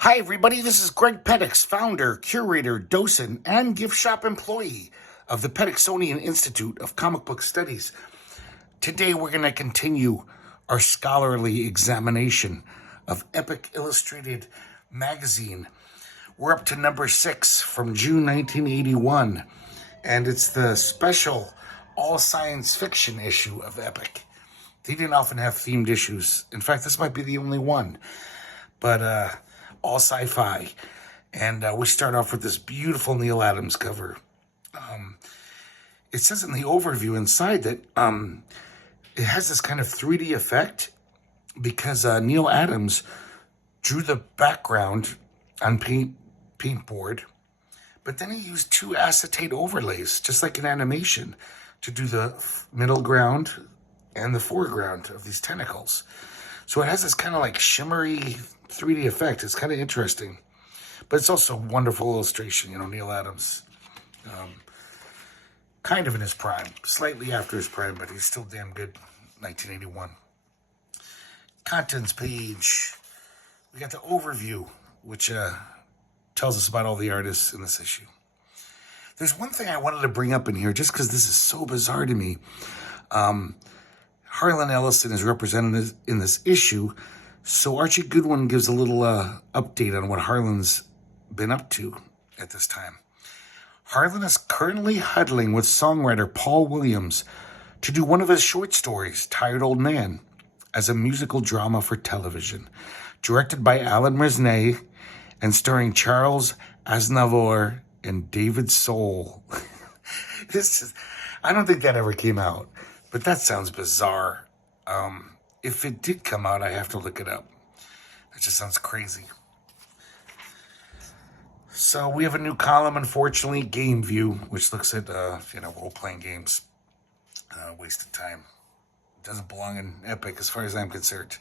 Hi, everybody. This is Greg Petix, founder, curator, docent, and gift shop employee of the Petixonian Institute of Comic Book Studies. Today, we're going to continue our scholarly examination of Epic Illustrated magazine. We're up to number 6 from June 1981, and it's the special all science fiction issue of Epic. They didn't often have themed issues. In fact, this might be the only one. But all sci-fi. And we start off with this beautiful Neal Adams cover. It says in the overview inside that it has this kind of 3D effect because Neal Adams drew the background on paint board, but then he used 2 acetate overlays, just like in animation, to do the middle ground and the foreground of these tentacles. So it has this kind of like shimmery 3D effect. It's kind of interesting, but it's also a wonderful illustration. You know, Neal Adams, kind of in his prime, slightly after his prime, but he's still damn good. 1981. Contents page. We got the overview, which tells us about all the artists in this issue. There's one thing I wanted to bring up in here, just because this is so bizarre to me. Harlan Ellison is represented in this issue, so Archie Goodwin gives a little update on what Harlan's been up to at this time. Harlan is currently huddling with songwriter Paul Williams to do one of his short stories, Tired Old Man, as a musical drama for television, directed by Alan Resnais and starring Charles Aznavour and David Soul. I don't think that ever came out, but that sounds bizarre. If it did come out, I have to look it up. That just sounds crazy. So we have a new column, unfortunately, Game View, which looks at, role-playing games. Waste of time. It doesn't belong in Epic as far as I'm concerned.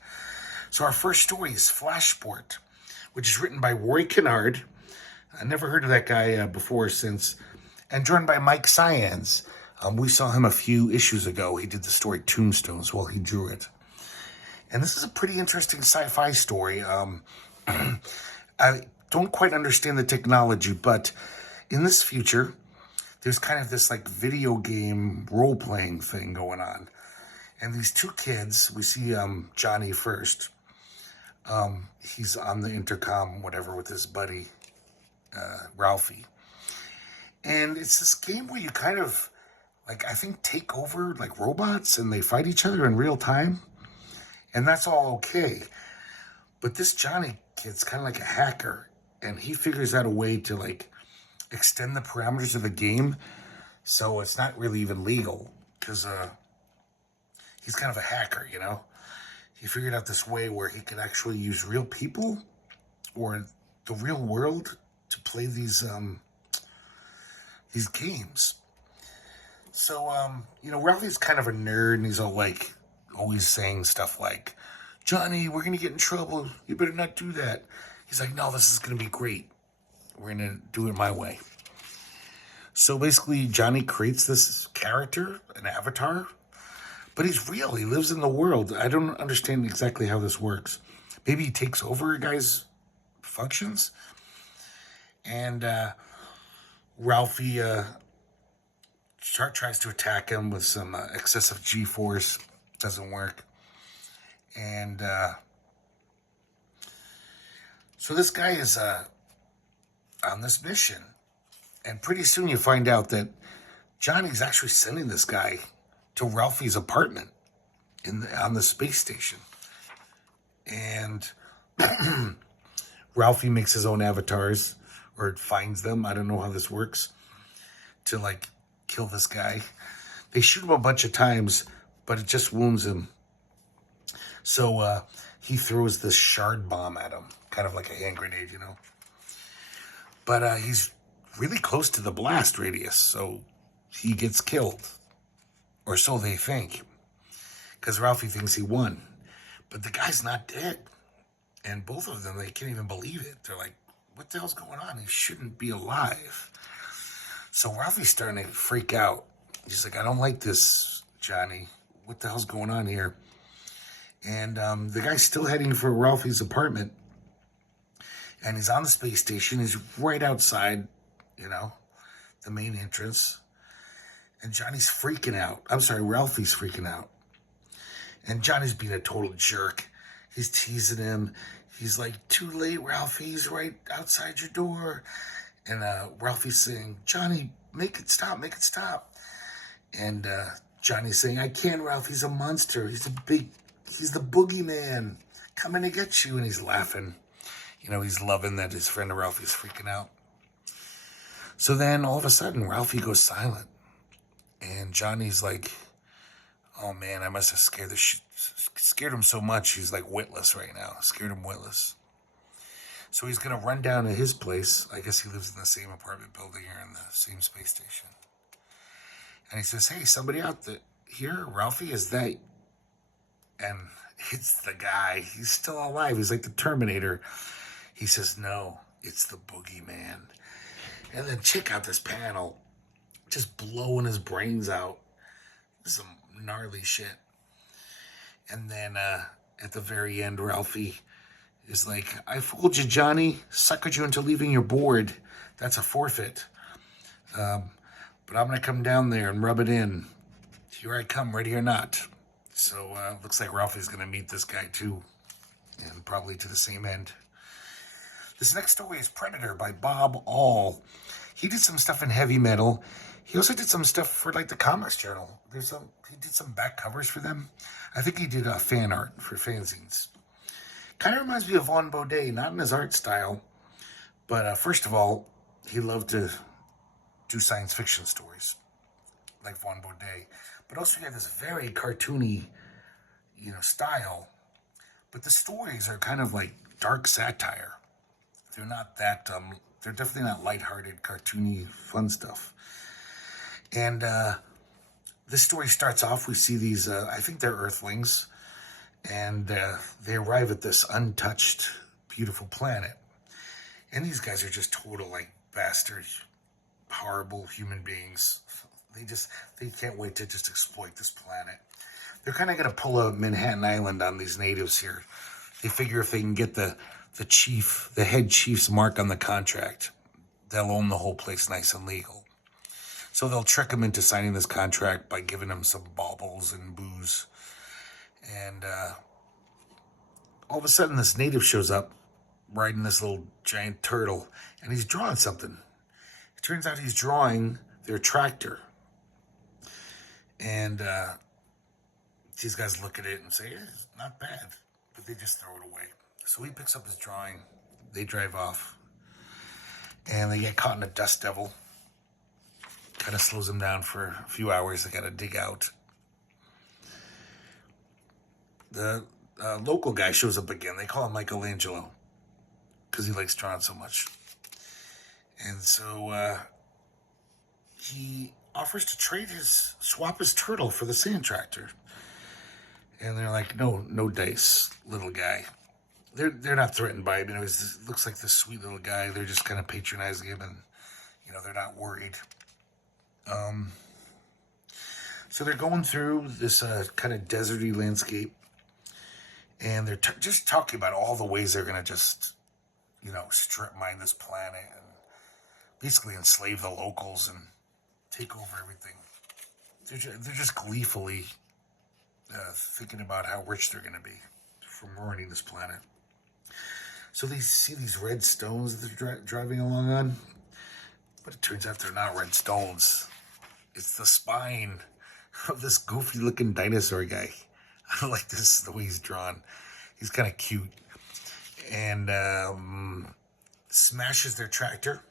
So our first story is Flashsport, which is written by Roy Kennard. I never heard of that guy before or since. And drawn by Mike Cyans. We saw him a few issues ago. He did the story Tombstones while he drew it. And this is a pretty interesting sci-fi story. I don't quite understand the technology, but in this future, there's kind of this like video game role-playing thing going on. And these 2 kids, we see Johnny first. He's on the intercom, whatever, with his buddy, Ralphie. And it's this game where you kind of, like, I think take over like robots and they fight each other in real time. And that's all okay. But this Johnny kid's kind of like a hacker. And he figures out a way to like extend the parameters of the game so it's not really even legal. Because he's kind of a hacker, you know? He figured out this way where he could actually use real people or the real world to play these games. So, Ralphie's kind of a nerd, and he's all like, always saying stuff like, Johnny, we're going to get in trouble. You better not do that. He's like, no, this is going to be great. We're going to do it my way. So basically, Johnny creates this character, an avatar, but he's real. He lives in the world. I don't understand exactly how this works. Maybe he takes over a guy's functions. And Ralphie tries to attack him with some excessive G-force. Doesn't work. And so this guy is on this mission. And pretty soon you find out that Johnny's actually sending this guy to Ralphie's apartment on the space station. And Ralphie makes his own avatars, or finds them. I don't know how this works, to like kill this guy. They shoot him a bunch of times, but it just wounds him. So he throws this shard bomb at him, kind of like a hand grenade, you know. But he's really close to the blast radius, so he gets killed. Or so they think. Because Ralphie thinks he won. But the guy's not dead. And both of them, they can't even believe it. They're like, what the hell's going on? He shouldn't be alive. So Ralphie's starting to freak out. He's like, I don't like this, Johnny. What the hell's going on here? And the guy's still heading for Ralphie's apartment. And he's on the space station. He's right outside, the main entrance. And Johnny's freaking out. I'm sorry, Ralphie's freaking out. And Johnny's being a total jerk. He's teasing him. He's like, too late, Ralphie. He's right outside your door. And Ralphie's saying, Johnny, make it stop, make it stop. And Johnny's saying, I can't, Ralph. He's a monster. He's the boogeyman coming to get you. And he's laughing. He's loving that his friend Ralphie's freaking out. So then all of a sudden, Ralphie goes silent. And Johnny's like, oh man, I must have scared him so much. He's like witless right now. Scared him witless. So he's going to run down to his place. I guess he lives in the same apartment building or in the same space station. And he says, hey, somebody out here, Ralphie, is that? And it's the guy. He's still alive. He's like the Terminator. He says, no, it's the boogeyman. And then check out this panel. Just blowing his brains out. Some gnarly shit. And then at the very end, Ralphie is like, I fooled you, Johnny. Suckered you into leaving your board. That's a forfeit. But I'm going to come down there and rub it in. Here I come, ready or not. So looks like Ralphie's going to meet this guy too. And probably to the same end. This next story is Predator by Bob All. He did some stuff in heavy metal. He also did some stuff for like the Comics Journal. He did some back covers for them. I think he did fan art for fanzines. Kind of reminds me of Vaughn Baudet, not in his art style, but first of all, he loved to do science fiction stories, like Vaughn Baudet. But also he had this very cartoony, style. But the stories are kind of like dark satire. They're not that. They're definitely not lighthearted, cartoony, fun stuff. And this story starts off, we see these, I think they're Earthlings, and they arrive at this untouched, beautiful planet. And these guys are just total, bastard, horrible human beings. They can't wait to just exploit this planet. They're kind of going to pull a Manhattan Island on these natives here. They figure if they can get the head chief's mark on the contract, they'll own the whole place nice and legal. So they'll trick him into signing this contract by giving him some baubles and booze. And all of a sudden, this native shows up riding this little giant turtle, and he's drawing something. It turns out he's drawing their tractor. And these guys look at it and say, it's not bad, but they just throw it away. So he picks up his drawing. They drive off, and they get caught in a dust devil. Kind of slows them down for a few hours. They got to dig out. The local guy shows up again. They call him Michelangelo because he likes drawing so much. And so he offers to swap his turtle for the sand tractor. And they're like, no dice, little guy. They're not threatened by him. He looks like this sweet little guy. They're just kind of patronizing him, and they're not worried. So they're going through this kind of deserty landscape, and they're just talking about all the ways they're going to just, strip mine this planet and basically enslave the locals and take over everything. They're just gleefully thinking about how rich they're going to be from ruining this planet. So they see these red stones that they're driving along on, but it turns out they're not red stones. It's the spine of this goofy-looking dinosaur guy. I like this, the way he's drawn. He's kind of cute. And smashes their tractor.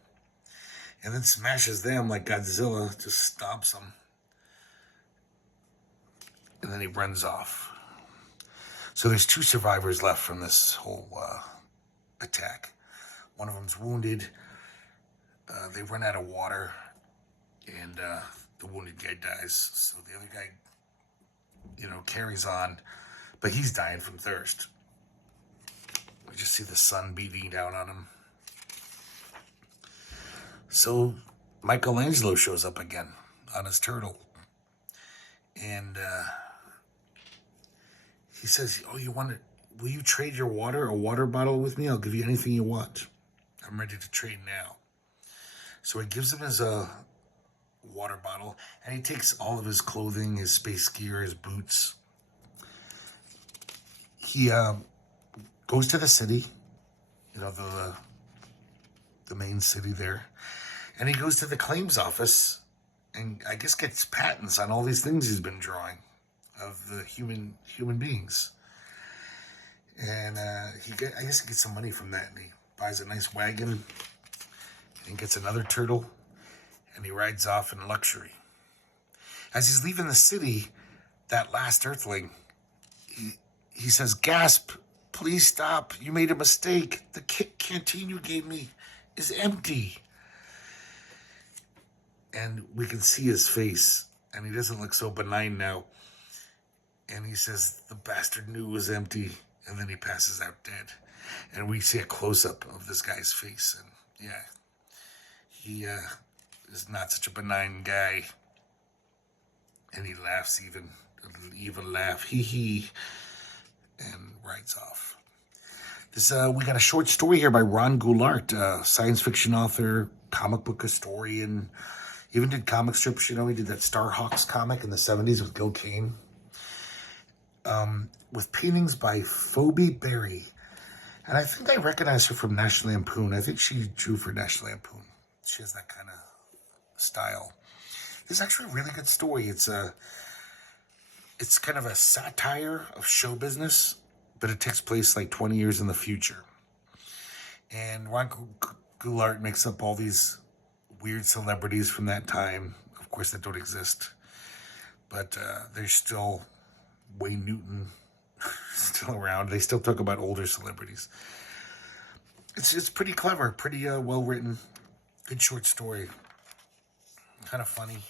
And then smashes them like Godzilla. Just stomps them. And then he runs off. So there's 2 survivors left from this whole attack. One of them's wounded. They run out of water. And the wounded guy dies. So the other guy, carries on. But he's dying from thirst. We just see the sun beating down on him. So Michelangelo shows up again on his turtle. And he says, will you trade your water, a water bottle with me? I'll give you anything you want. I'm ready to trade now. So he gives him his water bottle, and he takes all of his clothing, his space gear, his boots. He goes to the city, the main city there, and he goes to the claims office and I guess gets patents on all these things he's been drawing of the human beings. And I guess he gets some money from that, and he buys a nice wagon and gets another turtle, and he rides off in luxury. As he's leaving the city, that last earthling, he says, "Gasp, please stop. You made a mistake. The canteen you gave me is empty." And we can see his face, and he doesn't look so benign now. And he says, "The bastard knew it was empty." And then he passes out dead. And we see a close-up of this guy's face. And yeah, he is not such a benign guy. And he laughs even, an evil laugh, hee, and rides off. We got a short story here by Ron Goulart, science fiction author, comic book historian, even did comic strips. He did that Starhawks comic in the 70s with Gil Kane. With paintings by Phoebe Berry. And I think I recognize her from National Lampoon. I think she drew for National Lampoon. She has that kind of style. This is actually a really good story. It's kind of a satire of show business, but it takes place like 20 years in the future. And Ron Goulart makes up all these weird celebrities from that time, of course, that don't exist. But there's still Wayne Newton still around. They still talk about older celebrities. It's pretty clever, pretty well written, good short story, kind of funny,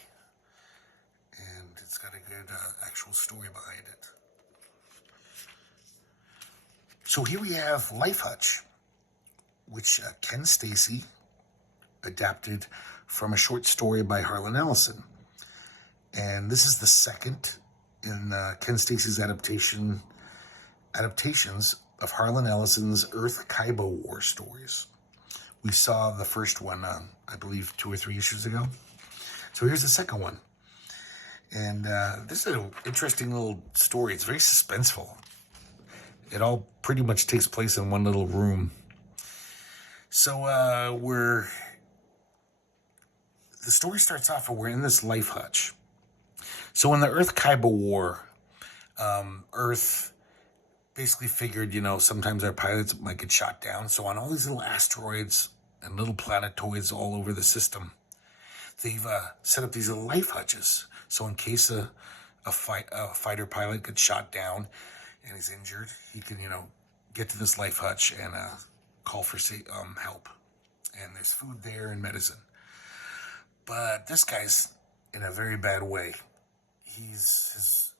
and it's got a good actual story behind it. So here we have Life Hutch, which Ken Stacy adapted from a short story by Harlan Ellison, and this is the second in Ken Stacy's adaptations of Harlan Ellison's Earth Kaiba War stories. We saw the first one, I believe, 2 or 3 issues ago. So here's the second one. And this is an interesting little story. It's very suspenseful. It all pretty much takes place in one little room. So the story starts off where we're in this life hutch. So in the Earth Kaiba War, Earth basically figured, sometimes our pilots might get shot down. So on all these little asteroids and little planetoids all over the system, they've set up these little life hutches. So in case a fighter pilot gets shot down and he's injured, he can, get to this life hutch and call for help. And there's food there and medicine. But this guy's in a very bad way. He's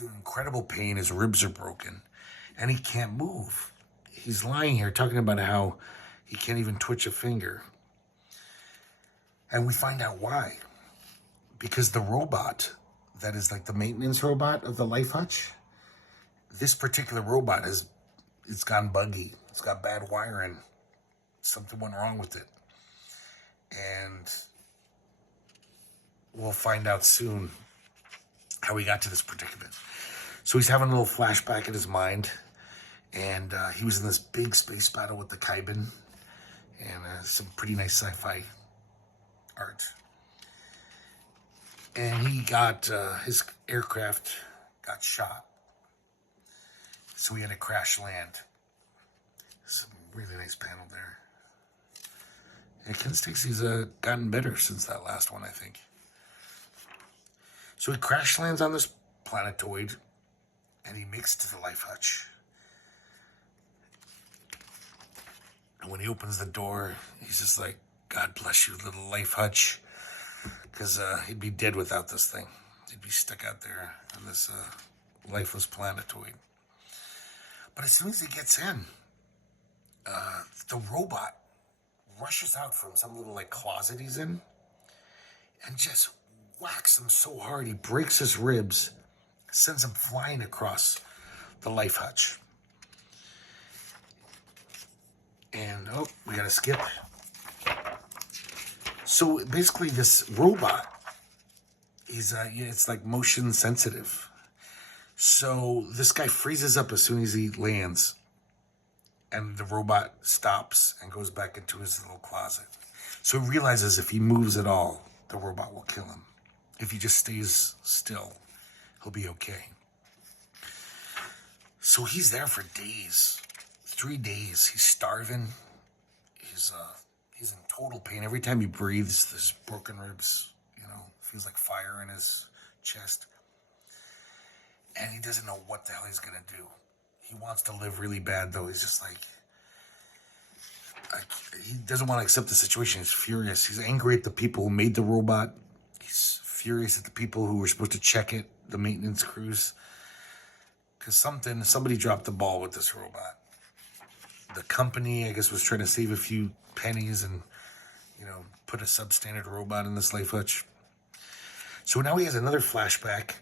in incredible pain. His ribs are broken, and he can't move. He's lying here talking about how he can't even twitch a finger. And we find out why. Because the robot that is like the maintenance robot of the life hutch, this particular robot it's gone buggy. It's got bad wiring. Something went wrong with it. And we'll find out soon how he got to this predicament. So he's having a little flashback in his mind, and he was in this big space battle with the Kaiban, and some pretty nice sci-fi art. And he got, his aircraft got shot, so he had to crash land. Some really nice panel there. And Ken Stacy's gotten better since that last one, I think. So he crash lands on this planetoid, and he makes it to the life hutch. And when he opens the door, he's just like, "God bless you, little life hutch," because he'd be dead without this thing. He'd be stuck out there on this lifeless planetoid. But as soon as he gets in, the robot rushes out from some little closet he's in and just whacks him so hard he breaks his ribs, sends him flying across the life hutch. And, oh, we got to skip. So basically this robot is, it's like motion sensitive. So this guy freezes up as soon as he lands. And the robot stops and goes back into his little closet. So he realizes if he moves at all, the robot will kill him. If he just stays still, he'll be okay. So he's there for days. 3 days. He's starving. He's in total pain. Every time he breathes, there's broken ribs. Feels like fire in his chest. And he doesn't know what the hell he's going to do. He wants to live really bad, though. He's just like, he doesn't want to accept the situation. He's furious. He's angry at the people who made the robot. He's furious at the people who were supposed to check it, the maintenance crews. Because somebody dropped the ball with this robot. The company, I guess, was trying to save a few pennies and, put a substandard robot in this life hutch. So now he has another flashback.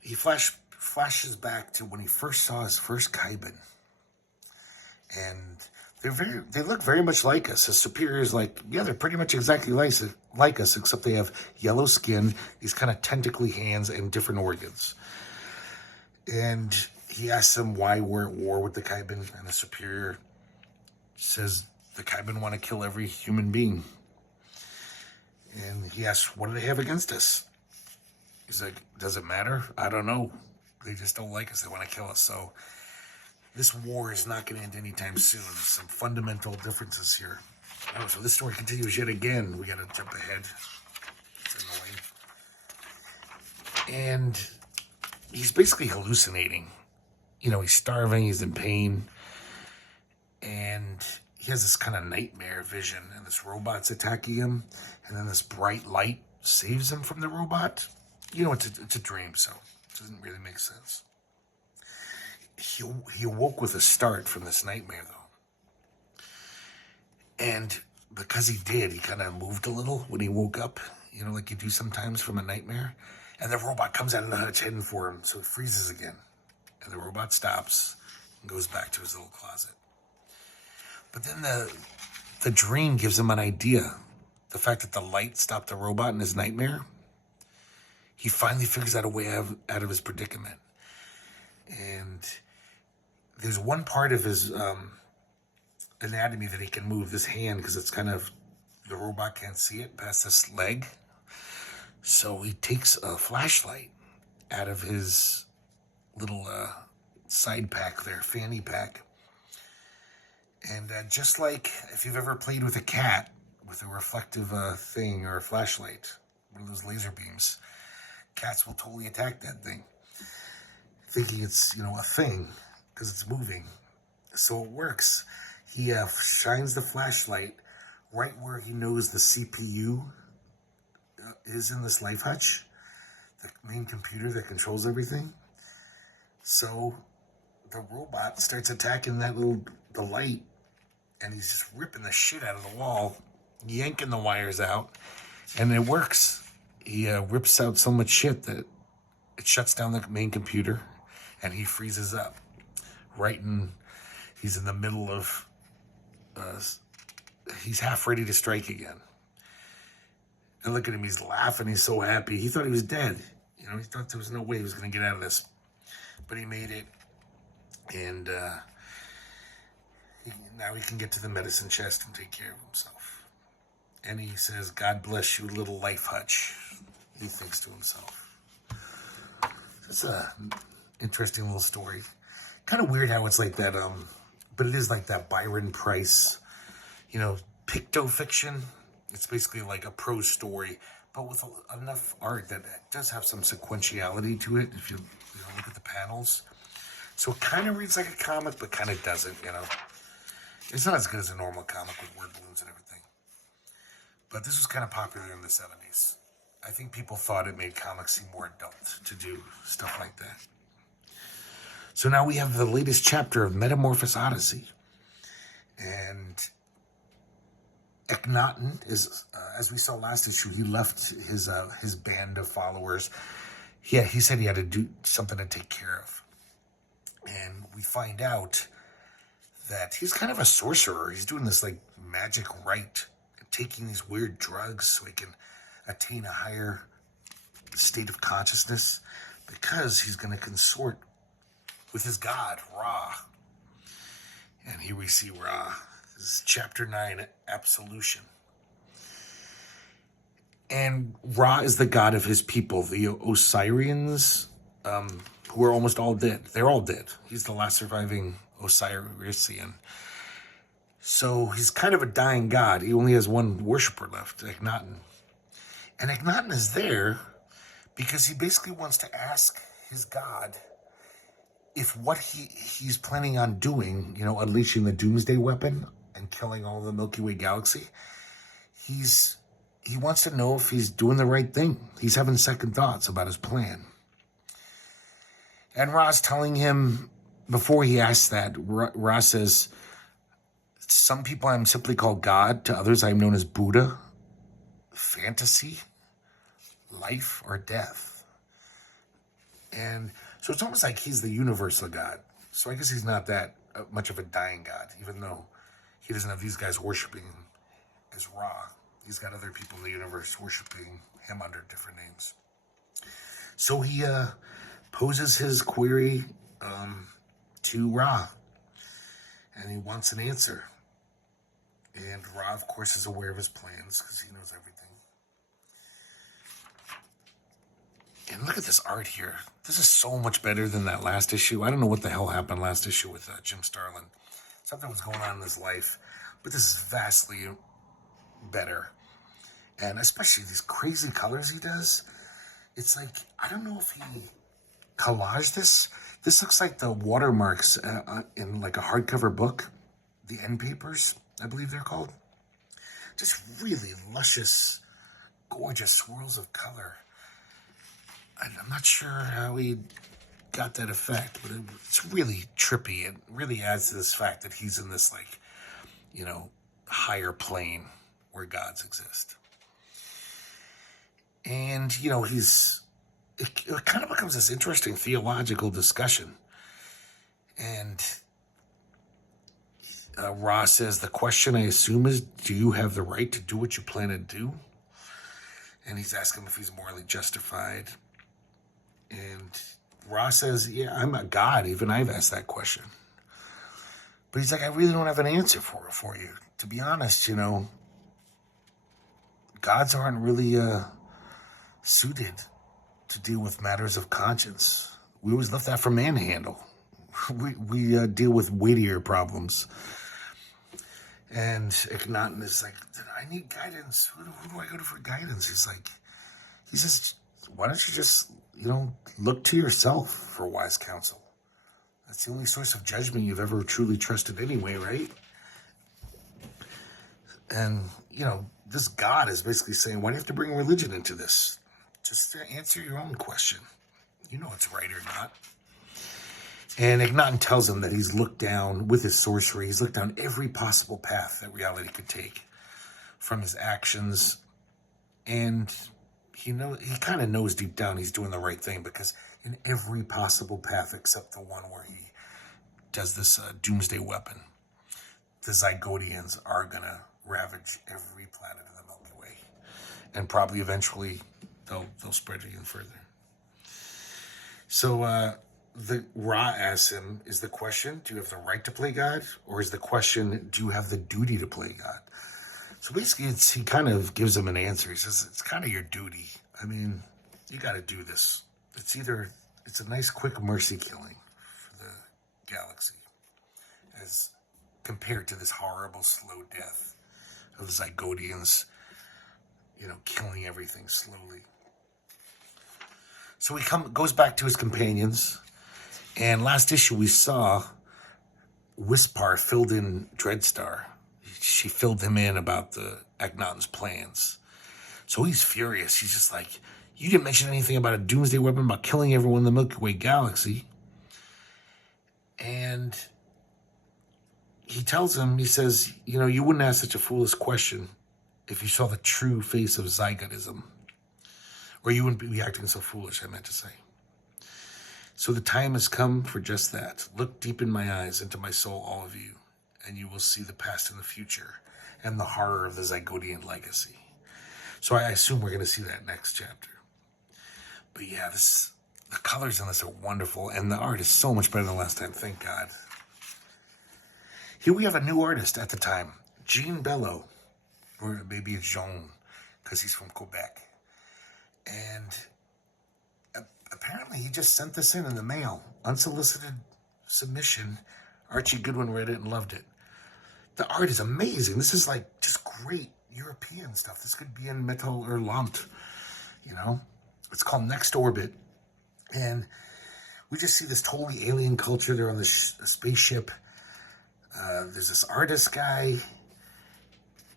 He flashes back to when he first saw his first Kaibin. And they look very much like us. His superior's like, yeah, they're pretty much exactly like us, except they have yellow skin, these kind of tentacly hands, and different organs. And he asks them why we're at war with the Kaibin, and the superior says the Kaibin want to kill every human being. And he asks, what do they have against us? He's like, does it matter? I don't know. They just don't like us. They want to kill us. So this war is not going to end anytime soon. There's some fundamental differences here. Oh, so this story continues yet again. We got to jump ahead. It's annoying. And he's basically hallucinating. He's starving. He's in pain. And he has this kind of nightmare vision. And this robot's attacking him. And then this bright light saves him from the robot. It's a dream, so it doesn't really make sense. He awoke with a start from this nightmare, though. And because he did, he kind of moved a little when he woke up, like you do sometimes from a nightmare. And the robot comes out of the hutch heading for him, so it freezes again. And the robot stops and goes back to his little closet. But then the dream gives him an idea. The fact that the light stopped the robot in his nightmare. He finally figures out a way out of his predicament. And there's one part of his anatomy that he can move, this hand, because it's kind of, the robot can't see it past this leg. So he takes a flashlight out of his little side pack there, fanny pack. And just like if you've ever played with a cat with a reflective thing or a flashlight, one of those laser beams, cats will totally attack that thing, thinking it's, a thing, because it's moving. So it works. He shines the flashlight right where he knows the CPU is in this life hutch, the main computer that controls everything. So the robot starts attacking the light, and he's just ripping the shit out of the wall, yanking the wires out, and it works. He rips out so much shit that it shuts down the main computer, and he freezes up. He's in the middle of, he's half ready to strike again. And look at him, he's laughing, he's so happy. He thought he was dead. He thought there was no way he was going to get out of this. But he made it, and now he can get to the medicine chest and take care of himself. And he says, God bless you, little life hutch. He thinks to himself. It's a interesting little story. Kind of weird how it's like that, but it is like that Byron Price, picto-fiction. It's basically like a prose story, but with enough art that it does have some sequentiality to it, if you look at the panels. So it kind of reads like a comic, but kind of doesn't, It's not as good as a normal comic with word balloons and everything. But this was kind of popular in the 70s. I think people thought it made comics seem more adult to do stuff like that. So now we have the latest chapter of Metamorphosis Odyssey. And Akhenaten is, as we saw last issue, he left his band of followers. He said he had to do something to take care of. And we find out that he's kind of a sorcerer. He's doing this like magic rite, taking these weird drugs so he can attain a higher state of consciousness, because he's going to consort with his god, Ra. And here we see Ra. This is chapter 9, Absolution. And Ra is the god of his people, the Osirians, who are almost all dead. They're all dead. He's the last surviving Osirisian. So he's kind of a dying god. He only has one worshiper left, Akhenaten. And Akhenaten is there because he basically wants to ask his god if what he's planning on doing, unleashing the doomsday weapon and killing all the Milky Way galaxy, he wants to know if he's doing the right thing. He's having second thoughts about his plan. And Ra's telling him, before he asks that, Ra says, some people I'm simply called God, to others I'm known as Buddha, fantasy, life, or death. And so it's almost like he's the universal God. So I guess he's not that much of a dying God, even though he doesn't have these guys worshiping him as Ra. He's got other people in the universe worshiping him under different names. So he poses his query to Ra, and he wants an answer. And Ra, of course, is aware of his plans because he knows everything. And look at this art here. This is so much better than that last issue. I don't know what the hell happened last issue with Jim Starlin. Something was going on in his life, but this is vastly better. And especially these crazy colors he does. It's like, I don't know if he collaged this. This looks like the watermarks in like a hardcover book. The end papers, I believe they're called. Just really luscious, gorgeous swirls of color. And I'm not sure how he got that effect, but it's really trippy. It really adds to this fact that he's in this higher plane where gods exist. And, it kind of becomes this interesting theological discussion. And Ra says, the question I assume is, do you have the right to do what you plan to do? And he's asking if he's morally justified. And Ra says, yeah, I'm a god. Even I've asked that question. But he's like, I really don't have an answer for you. To be honest, gods aren't really suited to deal with matters of conscience. We always left that for man to handle. We deal with weightier problems. And Akhenaten is like, I need guidance. Who do I go to for guidance? He says, why don't you just, look to yourself for wise counsel? That's the only source of judgment you've ever truly trusted anyway, right? And, this God is basically saying, why do you have to bring religion into this? Just to answer your own question. You know it's right or not. And Akhenaten tells him that he's looked down, with his sorcery, he's looked down every possible path that reality could take from his actions. And he kind of knows deep down he's doing the right thing, because in every possible path except the one where he does this doomsday weapon, the Zygodians are going to ravage every planet in the Milky Way. And probably eventually they'll spread it even further. So the Ra asks him, is the question, do you have the right to play God? Or is the question, do you have the duty to play God? So basically, he kind of gives him an answer. He says, it's kind of your duty. I mean, you got to do this. It's a nice, quick mercy killing for the galaxy, as compared to this horrible, slow death of the Zygodians, killing everything slowly. So he goes back to his companions, and last issue we saw Wispar filled in Dreadstar. She filled him in about the Akhenaten's plans. So he's furious. He's just like, you didn't mention anything about a doomsday weapon, about killing everyone in the Milky Way galaxy. And he tells him, he says, you wouldn't ask such a foolish question if you saw the true face of Zygotism. Or you wouldn't be acting so foolish, I meant to say. So the time has come for just that. Look deep in my eyes, into my soul, all of you. and you will see the past and the future and the horror of the Zygotian legacy. So I assume we're going to see that next chapter. But yeah, the colors on this are wonderful, and the art is so much better than last time, thank God. Here we have a new artist at the time, Jean Bello, or maybe it's Jean, because he's from Quebec. And apparently he just sent this in the mail, unsolicited submission. Archie Goodwin read it and loved it. The art is amazing. This is like just great European stuff. This could be in Metal or Lampt, you know. It's called Next Orbit. And we just see this totally alien culture. They're on this spaceship. There's this artist guy,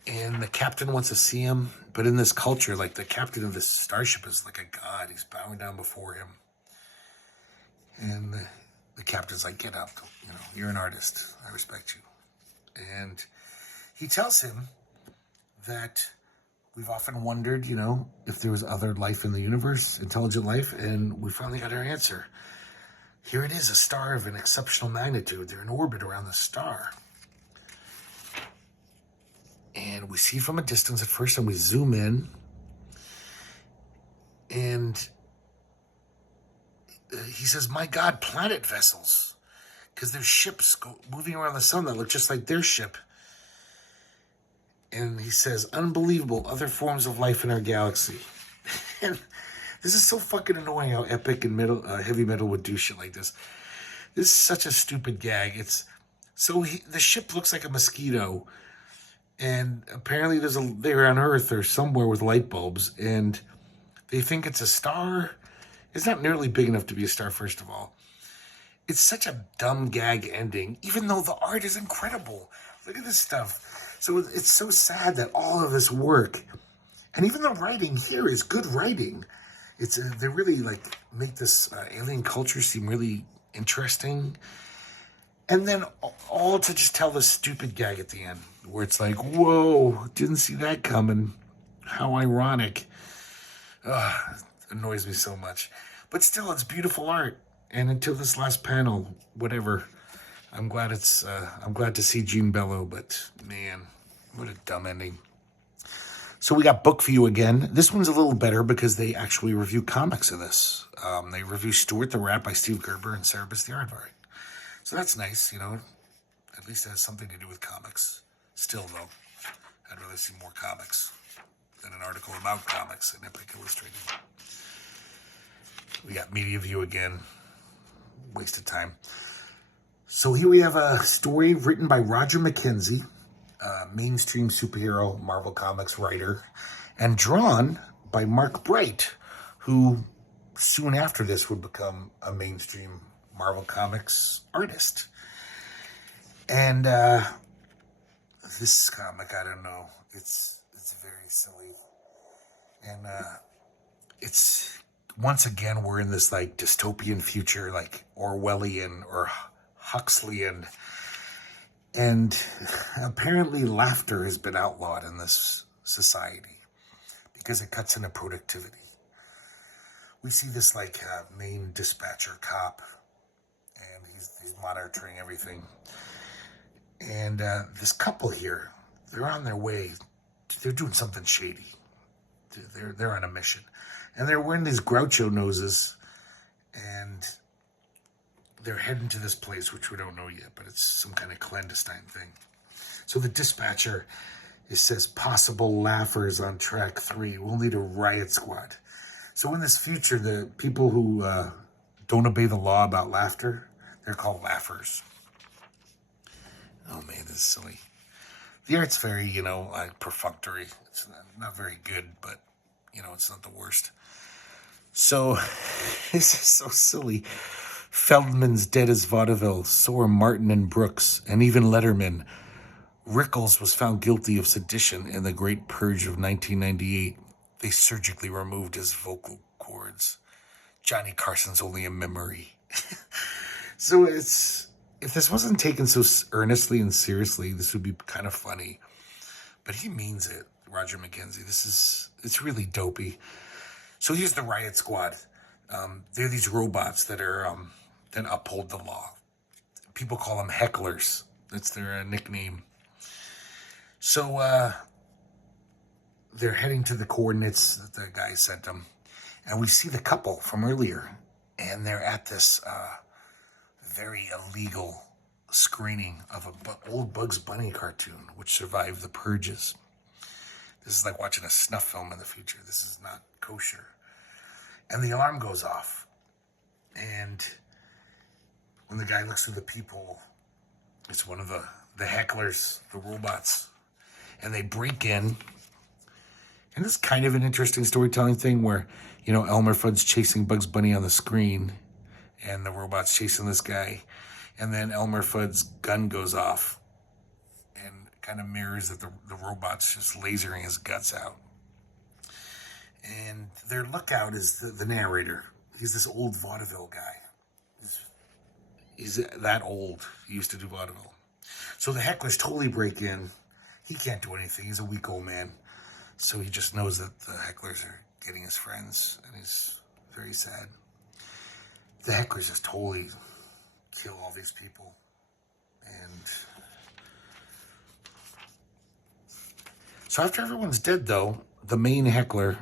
and the captain wants to see him. But in this culture, like, the captain of this starship is like a god. He's bowing down before him. And the captain's like, get up. You know, you're an artist. I respect you. And he tells him that we've often wondered, you know, if there was other life in the universe, intelligent life, and we finally got our answer. Here it is, a star of an exceptional magnitude. They're in orbit around the star. And we see from a distance at first, and we zoom in, and he says, my God, planet vessels. Because there's ships moving around the sun that look just like their ship. And he says, unbelievable, other forms of life in our galaxy. And this is so fucking annoying how Epic and heavy metal would do shit like this. This is such a stupid gag. It's so the ship looks like a mosquito. And apparently they're on Earth or somewhere with light bulbs. And they think it's a star. It's not nearly big enough to be a star, first of all. It's such a dumb gag ending, even though the art is incredible. Look at this stuff. So it's so sad that all of this work, and even the writing here is good writing. They really like make this alien culture seem really interesting. And then all to just tell this stupid gag at the end, where it's like, whoa, didn't see that coming. How ironic. Ugh, it annoys me so much. But still, it's beautiful art. And until this last panel, whatever, I'm glad to see Jean Bello, but man, what a dumb ending. So we got Book View again. This one's a little better because they actually review comics of this. They review Stuart the Rat by Steve Gerber and Cerebus the Aardvark. So that's nice, you know, at least it has something to do with comics. Still, though, I'd rather see more comics than an article about comics in Epic Illustrated. We got Media View again. Waste of time. So here we have a story written by Roger McKenzie, a mainstream superhero Marvel Comics writer, and drawn by Mark Bright, who soon after this would become a mainstream Marvel Comics artist. And this comic, I don't know, it's very silly. And it's, once again, we're in this like dystopian future, like Orwellian or Huxleyan. And apparently laughter has been outlawed in this society because it cuts into productivity. We see this like main dispatcher cop, and he's monitoring everything. And this couple here, they're on their way. They're doing something shady. They're on a mission. And they're wearing these Groucho noses, and they're heading to this place, which we don't know yet, but it's some kind of clandestine thing. So the dispatcher, it says, possible laughers on track 3. We'll need a riot squad. So in this future, the people who don't obey the law about laughter, they're called laughers. Oh man, this is silly. The art's very, like perfunctory. It's not very good, but, it's not the worst. So, this is so silly. Feldman's dead as vaudeville, so are Martin and Brooks, and even Letterman. Rickles was found guilty of sedition in the Great Purge of 1998. They surgically removed his vocal cords. Johnny Carson's only a memory. So if this wasn't taken so earnestly and seriously, this would be kind of funny. But he means it, Roger McKenzie. It's really dopey. So here's the riot squad. They're these robots that are that uphold the law. People call them hecklers. That's their nickname. So they're heading to the coordinates that the guy sent them. And we see the couple from earlier. And they're at this very illegal screening of an old Bugs Bunny cartoon, which survived the purges. This is like watching a snuff film in the future. This is not kosher. And the alarm goes off. And when the guy looks through the peephole, it's one of the hecklers, the robots. And they break in. And it's kind of an interesting storytelling thing where, Elmer Fudd's chasing Bugs Bunny on the screen. And the robot's chasing this guy. And then Elmer Fudd's gun goes off and kind of mirrors that the robot's just lasering his guts out. And their lookout is the narrator. He's this old vaudeville guy. He's that old. He used to do vaudeville. So the hecklers totally break in. He can't do anything. He's a weak old man. So he just knows that the hecklers are getting his friends. And he's very sad. The hecklers just totally kill all these people. And so after everyone's dead, though, the main heckler,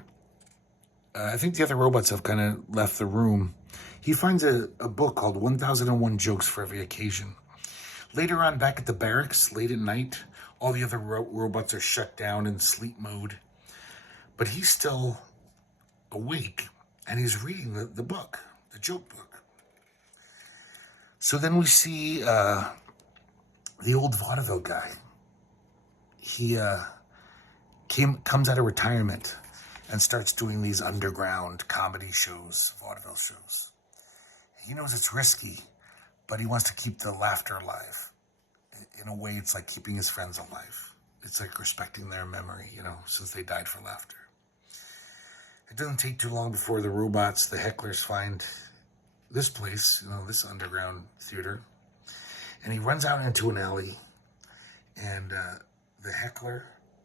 I think the other robots have kind of left the room. He finds a book called 1001 Jokes for Every Occasion. Later on, back at the barracks, late at night, all the other robots are shut down in sleep mode. But he's still awake, and he's reading the book, the joke book. So then we see the old vaudeville guy. He comes out of retirement and starts doing these underground comedy shows, vaudeville shows. He knows it's risky, but he wants to keep the laughter alive. In a way, it's like keeping his friends alive. It's like respecting their memory, since they died for laughter. It doesn't take too long before the robots, the hecklers, find this place, this underground theater. And he runs out into an alley. And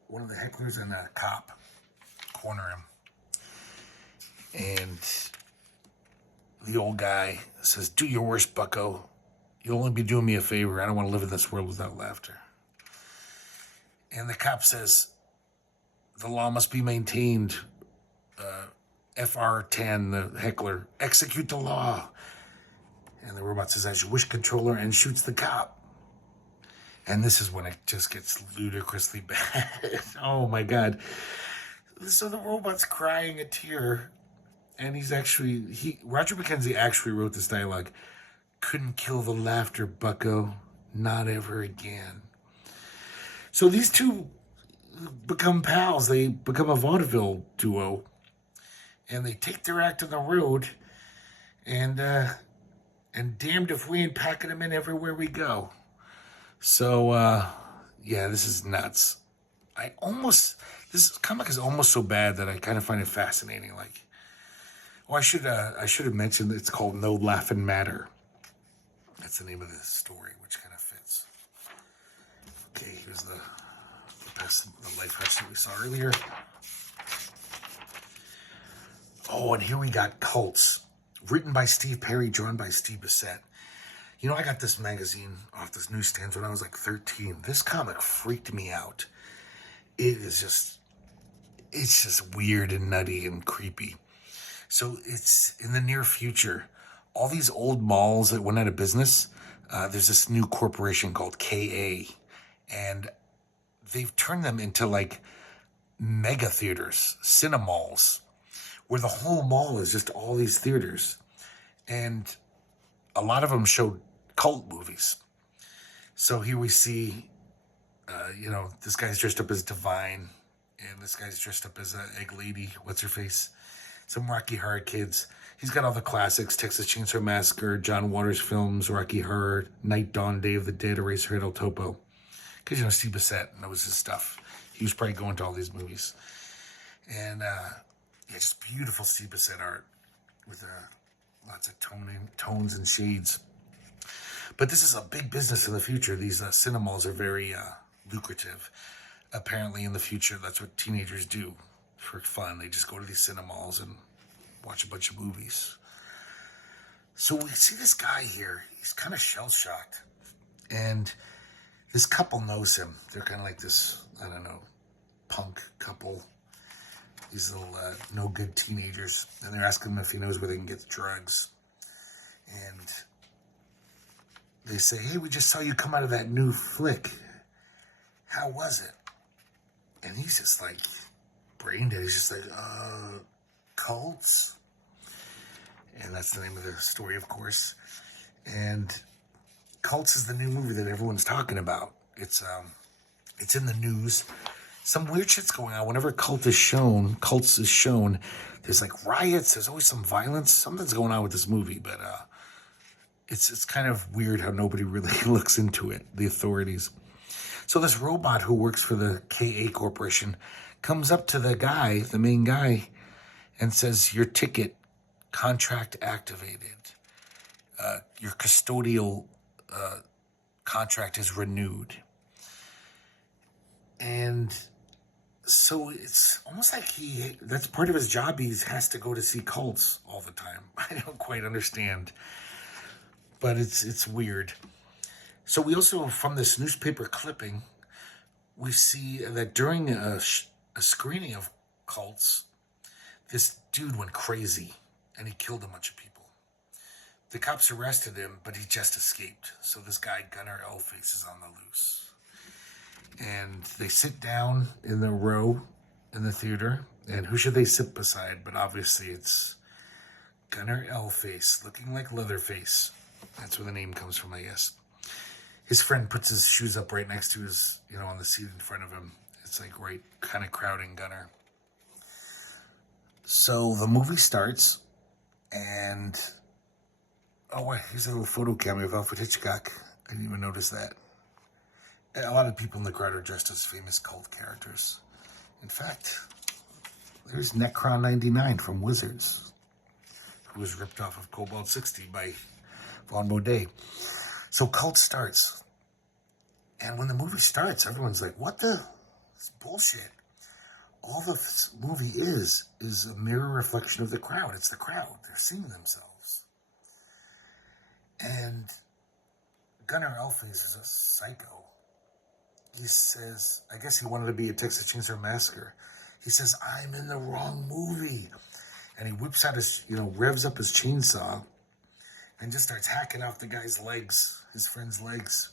one of the hecklers and a cop corner him. And the old guy says, "Do your worst, bucko. You'll only be doing me a favor. I don't want to live in this world without laughter." And the cop says, "The law must be maintained. FR10, the heckler, execute the law." And the robot says, "As you wish, controller," and shoots the cop. And this is when it just gets ludicrously bad. Oh my God. So the robot's crying a tear. And Roger McKenzie actually wrote this dialogue. "Couldn't kill the laughter, bucko. Not ever again." So these two become pals. They become a vaudeville duo. And they take their act on the road. And damned if we ain't packing them in everywhere we go. So, this is nuts. This comic is almost so bad that I kind of find it fascinating. I should have mentioned that it's called No Laughin' Matter. That's the name of the story, which kind of fits. Okay, here's the life hack that we saw earlier. Oh, and here we got Cults, written by Steve Perry, drawn by Steve Bissette. I got this magazine off this newsstand when I was like 13. This comic freaked me out. It's just weird and nutty and creepy. So it's in the near future. All these old malls that went out of business, there's this new corporation called KA. And they've turned them into like mega theaters, cinemalls, where the whole mall is just all these theaters. And a lot of them show cult movies. So here we see, this guy's dressed up as Divine, and this guy's dressed up as Egg Lady. What's her face? Some Rocky Horror kids. He's got all the classics: Texas Chainsaw Massacre, John Waters films, Rocky Horror, Night, Dawn, Day of the Dead, Eraserhead, El Topo. Because, Steve Bissette knows his stuff. He was probably going to all these movies. And, just beautiful Steve Bissette art with lots of tones and shades. But this is a big business in the future. These cinemalls are very lucrative. Apparently in the future, that's what teenagers do for fun. They just go to these cinemalls and watch a bunch of movies. So we see this guy here. He's kind of shell-shocked. And His couple knows him. They're kind of like this, I don't know, punk couple. These little no good teenagers. And they're asking him if he knows where they can get the drugs. And they say, hey, we just saw you come out of that new flick. How was it? And he's just like, brain dead. He's just like, cults? And that's the name of the story, of course. And Cults is the new movie that everyone's talking about. It's in the news. Some weird shit's going on. Whenever Cults is shown, there's like riots. There's always some violence. Something's going on with this movie, but it's kind of weird how nobody really looks into it, the authorities. So this robot who works for the KA Corporation comes up to the guy, the main guy, and says, your ticket, contract activated. Your custodial contract is renewed. And so it's almost like that's part of his job. He has to go to see cults all the time. I don't quite understand, but it's weird. So we also, from this newspaper clipping, we see that during a screening of Cults, this dude went crazy and he killed a bunch of people. The cops arrested him, but he just escaped. So this guy, Gunnar Elface, is on the loose. And they sit down in the row in the theater. And who should they sit beside? But obviously it's Gunnar Elface, looking like Leatherface. That's where the name comes from, I guess. His friend puts his shoes up right next to his, on the seat in front of him. It's like right kind of crowding Gunnar. So the movie starts, and wait, here's a little photo cameo of Alfred Hitchcock. I didn't even notice that. A lot of people in the crowd are dressed as famous cult characters. In fact, there's Necron 99 from Wizards, who was ripped off of Cobalt 60 by Von Baudet. So Cult starts. And when the movie starts, everyone's like, what the? It's bullshit. All the movie is a mirror reflection of the crowd. It's the crowd. They're seeing themselves. And Gunnar Elface is a psycho. He says, I guess he wanted to be a Texas Chainsaw Massacre. He says, I'm in the wrong movie. And he whips out his, revs up his chainsaw and just starts hacking off the guy's legs, his friend's legs,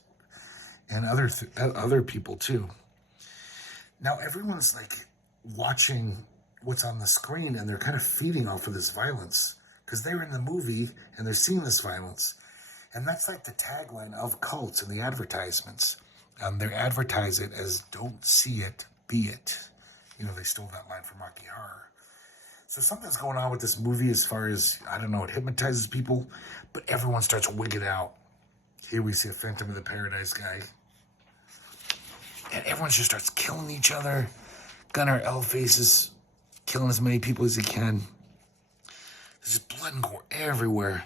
and other people too. Now everyone's like watching what's on the screen, and they're kind of feeding off of this violence because they're in the movie and they're seeing this violence. And that's like the tagline of Cults in the advertisements. They advertise it as "Don't see it, be it." They stole that line from Rocky Horror. So something's going on with this movie as far as, I don't know, it hypnotizes people, but everyone starts wigging out. Here we see a Phantom of the Paradise guy. And everyone just starts killing each other. Gunnar Elface is killing as many people as he can. There's just blood and gore everywhere.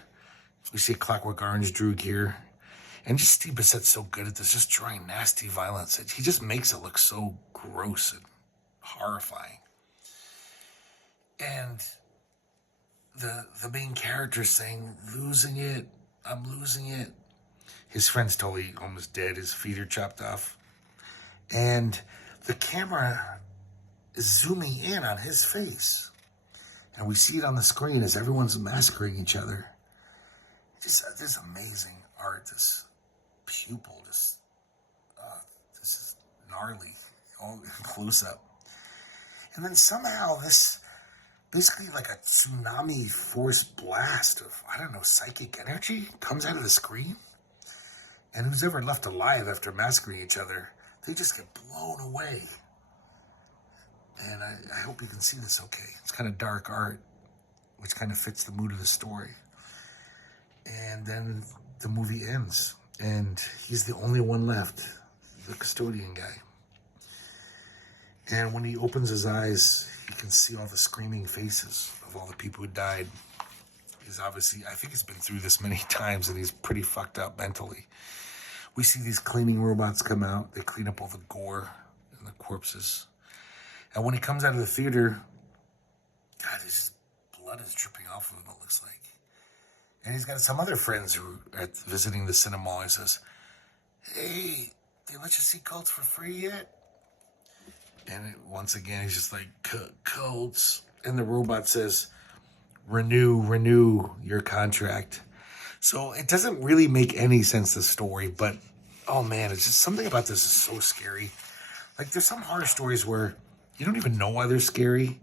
We see a Clockwork Orange Droog here. And just Steve Bissett's so good at this, just drawing nasty violence. He just makes it look so gross and horrifying. And the main character saying, losing it, I'm losing it. His friend's totally almost dead. His feet are chopped off. And the camera is zooming in on his face. And we see it on the screen as everyone's massacring each other. This amazing art, this pupil, this is gnarly, all close up. And then somehow this, basically like a tsunami force blast of, I don't know, psychic energy comes out of the screen. And who's ever left alive after massacring each other, they just get blown away. And I hope you can see this okay. It's kind of dark art, which kind of fits the mood of the story. And then the movie ends, and he's the only one left, the custodian guy. And when he opens his eyes, you can see all the screaming faces of all the people who died. He's obviously, I think he's been through this many times, and he's pretty fucked up mentally. We see these cleaning robots come out. They clean up all the gore and the corpses. And when he comes out of the theater, God, his just blood is dripping off of him, it looks like. And he's got some other friends who are visiting the cinema. He says, hey, they let you see cults for free yet? And once again, he's just like, cults. And the robot says, renew your contract. So it doesn't really make any sense, the story, but oh man, it's just something about this is so scary. Like there's some horror stories where you don't even know why they're scary.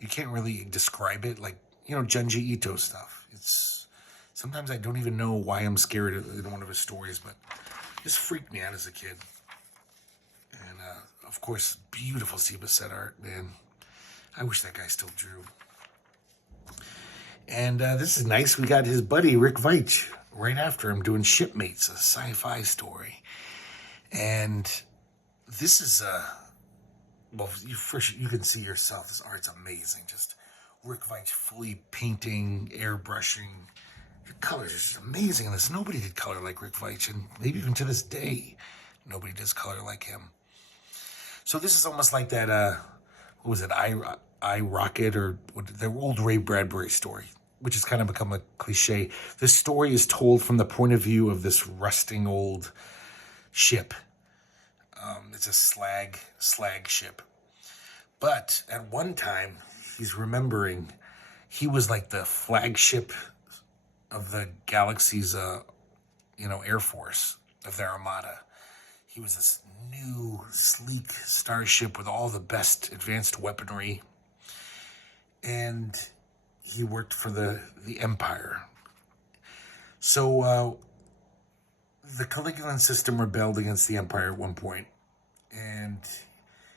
You can't really describe it. Like, Junji Ito stuff. It's sometimes I don't even know why I'm scared in one of his stories, but this freaked me out as a kid. And of course, beautiful Seba set art, man. I wish that guy still drew. And this is nice. We got his buddy, Rick Veitch, right after him doing Shipmates, a sci-fi story. And this is, well, you can see yourself. This art's amazing. Just Rick Veitch fully painting, airbrushing. The colors are just amazing in this. Nobody did color like Rick Veitch, and maybe even to this day, nobody does color like him. So this is almost like that, what was it, I Rocket, or the old Ray Bradbury story, which has kind of become a cliche. This story is told from the point of view of this rusting old ship. It's a slag ship. But at one time, he's remembering he was like the flagship of the galaxy's, Air Force, of their armada. He was this new, sleek starship with all the best advanced weaponry. And he worked for the Empire. So the Caligulan system rebelled against the Empire at one point, and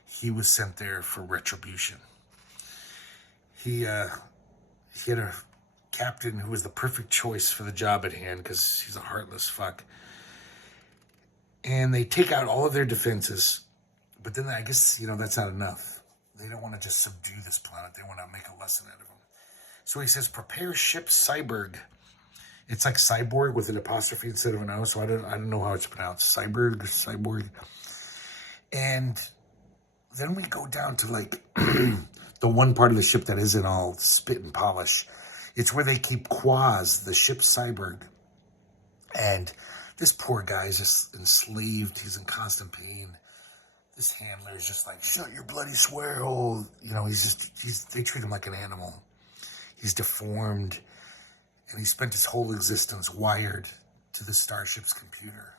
he was sent there for retribution. He had a captain who was the perfect choice for the job at hand because he's a heartless fuck. And they take out all of their defenses, but then I guess, that's not enough. They don't want to just subdue this planet. They want to make a lesson out of them. So he says, prepare ship Cyborg. It's like cyborg with an apostrophe instead of an O, so I don't know how it's pronounced. Cyborg. And then we go down to like the one part of the ship that isn't all spit and polish. It's where they keep Quaz, the ship Cyborg. And this poor guy is just enslaved. He's in constant pain. This handler is just like, shut your bloody swear hole. They treat him like an animal. He's deformed. And he spent his whole existence wired to the starship's computer.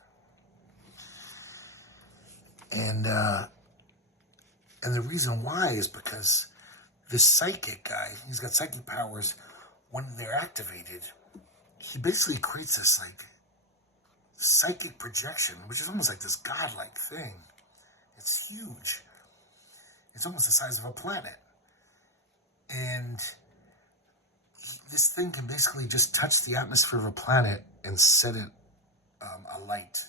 And the reason why is because this psychic guy, he's got psychic powers. When they're activated, he basically creates this like psychic projection, which is almost like this godlike thing. It's huge. It's almost the size of a planet. And this thing can basically just touch the atmosphere of a planet and set it alight.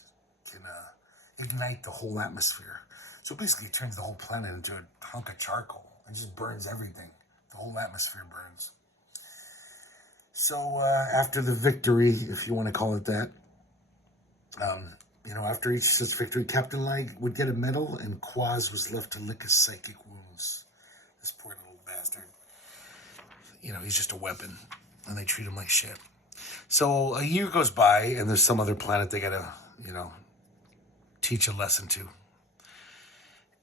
Can ignite the whole atmosphere. So basically it turns the whole planet into a hunk of charcoal and just burns everything. The whole atmosphere burns. So after the victory, if you want to call it that, after each such victory, Captain Light would get a medal, and Quaz was left to lick his psychic wounds. This poor little bastard. He's just a weapon, and they treat him like shit. So a year goes by, and there's some other planet they gotta, teach a lesson to.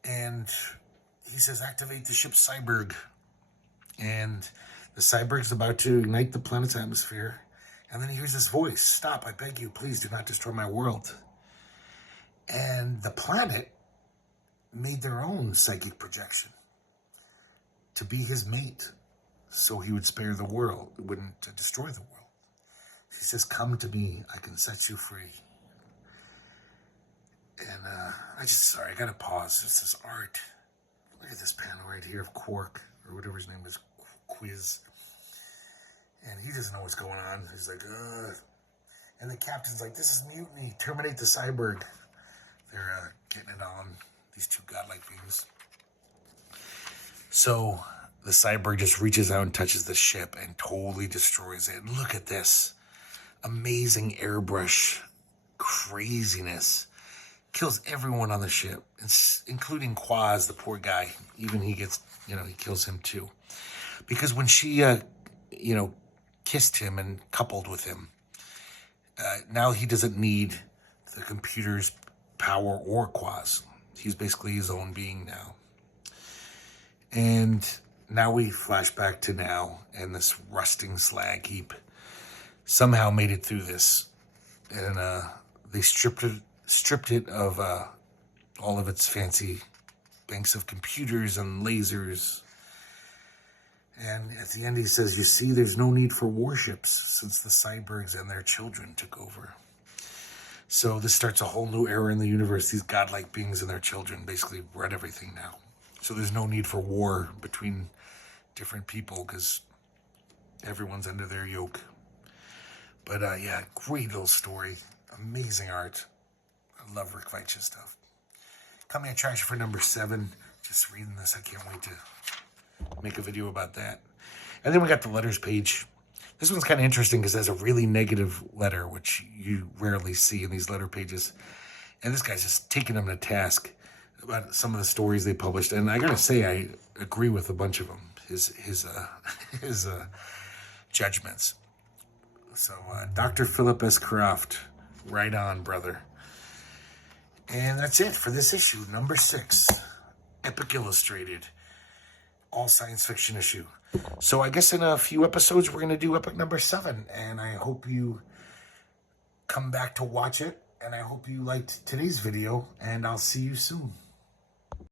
And he says, activate the ship Cyborg. And the Cyborg's about to ignite the planet's atmosphere. And then he hears this voice, stop, I beg you, please do not destroy my world. And the planet made their own psychic projection to be his mate, so he would spare the world, wouldn't destroy the world. He says, come to me, I can set you free. And I gotta pause. This is art. Look at this panel right here of Quark, or whatever his name is, Quiz. And he doesn't know what's going on. He's like, ugh. And the captain's like, this is mutiny. Terminate the Cyborg. They're getting it on, these two godlike beings. So the Cyborg just reaches out and touches the ship and totally destroys it. And look at this. Amazing airbrush craziness. Kills everyone on the ship, including Quaz, the poor guy. Even he gets, he kills him too. Because when she, kissed him and coupled with him, now he doesn't need the computer's power or quas. He's basically his own being now. And now we flash back to now, and this rusting slag heap somehow made it through this. And they stripped it of all of its fancy banks of computers and lasers. And at the end he says, you see, there's no need for warships since the cyborgs and their children took over. So this starts a whole new era in the universe. These godlike beings and their children basically run everything now. So there's no need for war between different people because everyone's under their yoke. But yeah, great little story. Amazing art. I love Rick Veitch's stuff. Coming Attraction for number 7. Just reading this. I can't wait to make a video about that. And then we got the letters page. This one's kind of interesting because it has a really negative letter, which you rarely see in these letter pages. And this guy's just taking them to task about some of the stories they published. And I got to say, I agree with a bunch of them, his judgments. So, Dr. Philip S. Croft, right on, brother. And that's it for this issue, number 6, Epic Illustrated, all science fiction issue. So I guess in a few episodes, we're going to do Epic number 7. And I hope you come back to watch it. And I hope you liked today's video. And I'll see you soon.